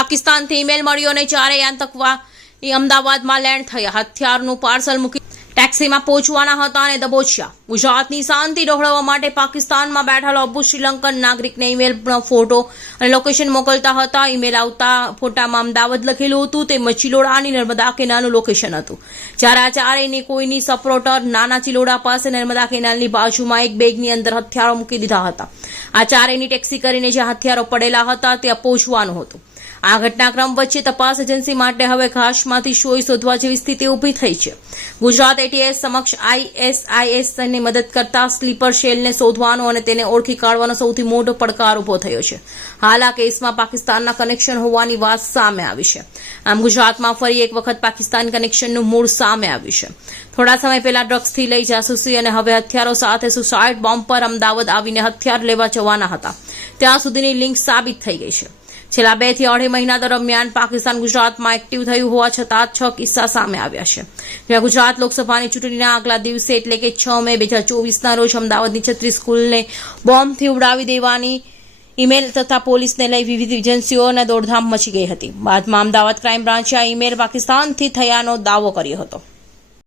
પાકિસ્તાનથી email મળ્યો અને ચારેય આતંકવાદી અમદાવાદમાં લેન્ડ થયા. હથિયારનું પાર્સલ મૂકી ટેક્સીમાં પહોંચવાના હતા અને દબોચ્યા. ગુજરાતની શાંતિ ડહોળવા માટે પાકિસ્તાનમાં બેઠેલો અબુ શ્રીલંકન નાગરિકને ઈમેલનો ફોટો અને લોકેશન મોકલતા હતા. ઈમેલ આવતા ફોટામાં અમદાવાદ લખેલું હતું. તે ચિલોડાની નર્મદા કેનાલનું લોકેશન હતું. જ્યારે આ ચારેયની કોઈની સપોર્ટર નાના ચિલોડા પાસે નર્મદા કેનાલની બાજુમાં એક બેગની અંદર હથિયારો મૂકી દીધા હતા. આ ચારેયની ટેક્સી કરીને જ્યાં હથિયારો પડેલા હતા ત્યાં પહોંચવાનું હતું. આ ઘટનાક્રમ વચ્ચે તપાસ એજન્સી માટે હવે ઘાસમાંથી સોય શોધવા જેવી સ્થિતિ ઊભી થઈ છે. ગુજરાત એટીએસ સમક્ષ ISISની મદદ કરતા સ્લીપર શેલને શોધવાનો અને તેને ઓળખી કાઢવાનો સૌથી મોટો પડકાર ઊભો થયો છે. હાલ આ કેસમાં પાકિસ્તાનના કનેક્શન હોવાની વાત સામે આવી છે. આમ ગુજરાતમાં ફરી એક વખત પાકિસ્તાન કનેક્શનનું મૂળ સામે આવ્યું છે. થોડા સમય પહેલા ડ્રગ્સથી લઈ જાસૂસી અને હવે હથિયારો સાથે સુસાઇડ બોમ્બ પર અમદાવાદ આવીને હથિયાર લેવા જવાના હતા ત્યાં સુધીની લિંક સાબિત થઈ ગઈ છે. છેલ્લા 2 થી 2.5 મહિના દરમિયાન પાકિસ્તાન ગુજરાતમાં એક્ટિવ થયું હોવા છતાં 6 કિસ્સા સામે આવ્યા છે. જ્યાં ગુજરાત લોકસભાની ચૂંટણીના આગલા દિવસે એટલે કે 6 મે 2024ના રોજ અમદાવાદની 36 સ્કૂલને બોમ્બથી ઉડાવી દેવાની ઈમેલ તથા પોલીસને લઈ વિવિધ એજન્સીઓને દોડધામ મચી ગઈ હતી. બાદમાં અમદાવાદ ક્રાઇમ બ્રાન્ચે આ ઈમેલ પાકિસ્તાનથી થયાનો દાવો કર્યો હતો.